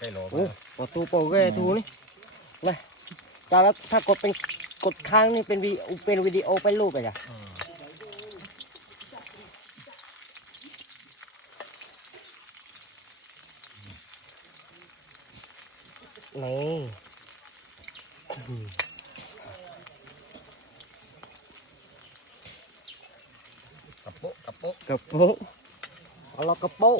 ใช่หรอ โอ้ประตูโปรเกทูนี่นะแต่แล้วถ้ากดเป็นกดค้างนี่เป็นวิดีโอไปรูปไปจ้ะนี่ กระโปะกระโปะ กระโปะเอาเรากระโปะ